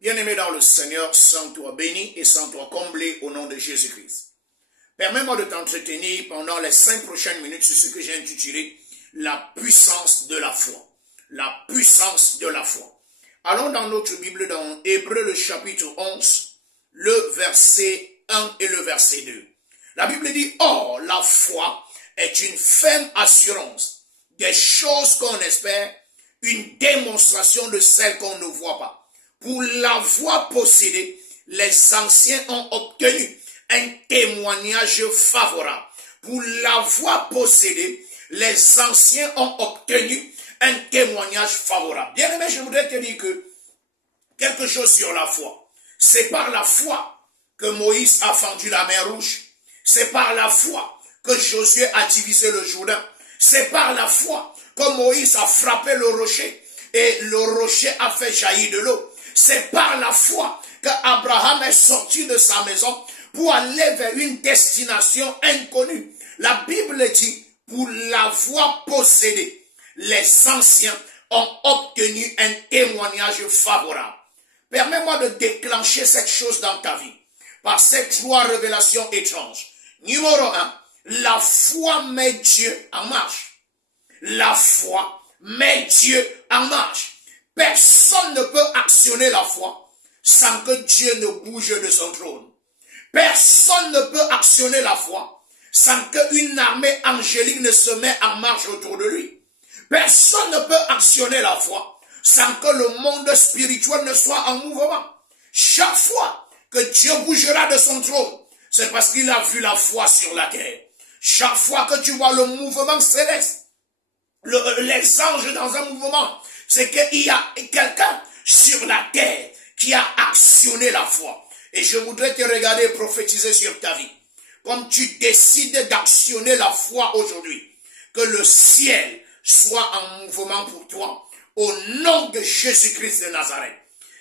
Bien-aimé dans le Seigneur, sens-toi béni et sens-toi comblé au nom de Jésus-Christ. Permets-moi de t'entretenir pendant les 5 prochaines minutes sur ce que j'ai intitulé la puissance de la foi. La puissance de la foi. Allons dans notre Bible dans Hébreux le chapitre 11, le verset 1 et le verset 2. La Bible dit, « Or, la foi est une ferme assurance des choses qu'on espère, une démonstration de celles qu'on ne voit pas. Pour l'avoir possédée, les anciens ont obtenu un témoignage favorable. Pour l'avoir possédée, les anciens ont obtenu un témoignage favorable. » Bien aimé, je voudrais te dire que quelque chose sur la foi. C'est par la foi que Moïse a fendu la mer Rouge. C'est par la foi que Josué a divisé le Jourdain. C'est par la foi que Moïse a frappé le rocher et le rocher a fait jaillir de l'eau. C'est par la foi qu'Abraham est sorti de sa maison pour aller vers une destination inconnue. La Bible dit, pour l'avoir possédé, les anciens ont obtenu un témoignage favorable. Permets-moi de déclencher cette chose dans ta vie par ces 3 révélations étranges. Numéro 1, la foi met Dieu en marche. La foi met Dieu en marche. Personne ne peut actionner la foi sans que Dieu ne bouge de son trône. Personne ne peut actionner la foi sans qu'une armée angélique ne se mette en marche autour de lui. Personne ne peut actionner la foi sans que le monde spirituel ne soit en mouvement. Chaque fois que Dieu bougera de son trône, c'est parce qu'il a vu la foi sur la terre. Chaque fois que tu vois le mouvement céleste, les anges dans un mouvement, c'est qu'il y a quelqu'un sur la terre qui a actionné la foi. Et je voudrais te regarder et prophétiser sur ta vie. Comme tu décides d'actionner la foi aujourd'hui, que le ciel soit en mouvement pour toi, au nom de Jésus-Christ de Nazareth.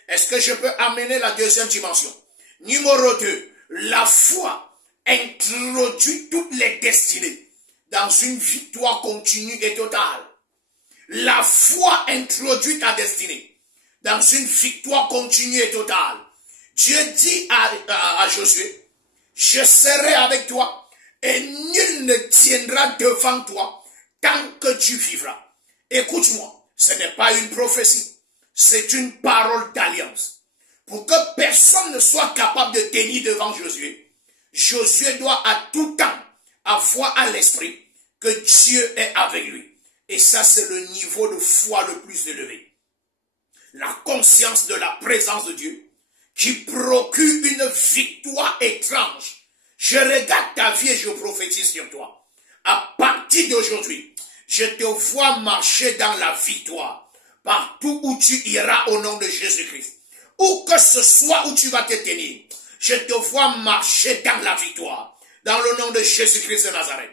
Est-ce que je peux amener la deuxième dimension? Numéro 2, la foi introduit toutes les destinées dans une victoire continue et totale. La foi introduit ta destinée dans une victoire continue et totale. Dieu dit à Josué, je serai avec toi et nul ne tiendra devant toi tant que tu vivras. Écoute-moi, ce n'est pas une prophétie, c'est une parole d'alliance. Pour que personne ne soit capable de tenir devant Josué, Josué doit à tout temps avoir à l'esprit que Dieu est avec lui. Et ça, c'est le niveau de foi le plus élevé. La conscience de la présence de Dieu qui procure une victoire étrange. Je regarde ta vie et je prophétise sur toi. À partir d'aujourd'hui, je te vois marcher dans la victoire. Partout où tu iras au nom de Jésus-Christ. Où que ce soit où tu vas te tenir, je te vois marcher dans la victoire. Dans le nom de Jésus-Christ de Nazareth.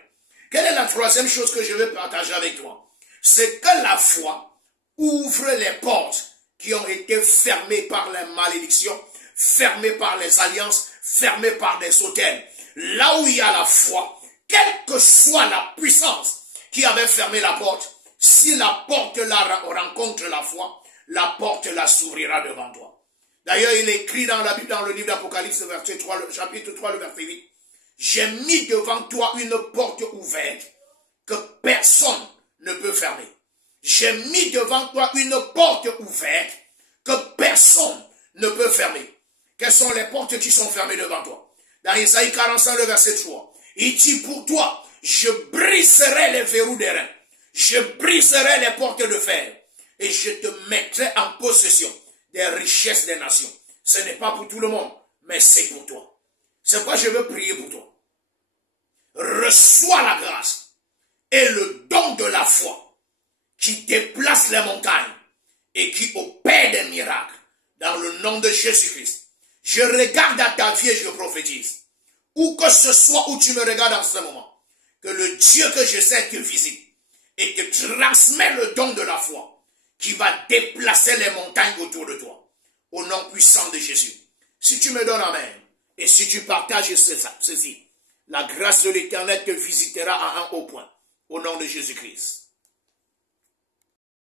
Quelle est la troisième chose que je vais partager avec toi? C'est que la foi ouvre les portes qui ont été fermées par les malédictions, fermées par les alliances, fermées par des autels. Là où il y a la foi, quelle que soit la puissance qui avait fermé la porte, si la porte la rencontre la foi, la porte la s'ouvrira devant toi. D'ailleurs, il est écrit dans la Bible, dans le livre d'Apocalypse, chapitre 3, le verset 8. J'ai mis devant toi une porte ouverte que personne ne peut fermer. J'ai mis devant toi une porte ouverte que personne ne peut fermer. Quelles sont les portes qui sont fermées devant toi? Dans Isaïe 45, le verset 3, il dit pour toi, je briserai les verrous des reins, je briserai les portes de fer et je te mettrai en possession des richesses des nations. Ce n'est pas pour tout le monde, mais c'est pour toi. C'est pourquoi je veux prier pour toi. Reçois la grâce et le don de la foi qui déplace les montagnes et qui opère des miracles dans le nom de Jésus-Christ. Je regarde à ta vie et je prophétise. Où que ce soit où tu me regardes en ce moment, que le Dieu que je sais te visite et te transmet le don de la foi qui va déplacer les montagnes autour de toi. Au nom puissant de Jésus. Si tu me donnes amen et si tu partages ceci, la grâce de l'Éternel te visitera à un haut point. Au nom de Jésus-Christ.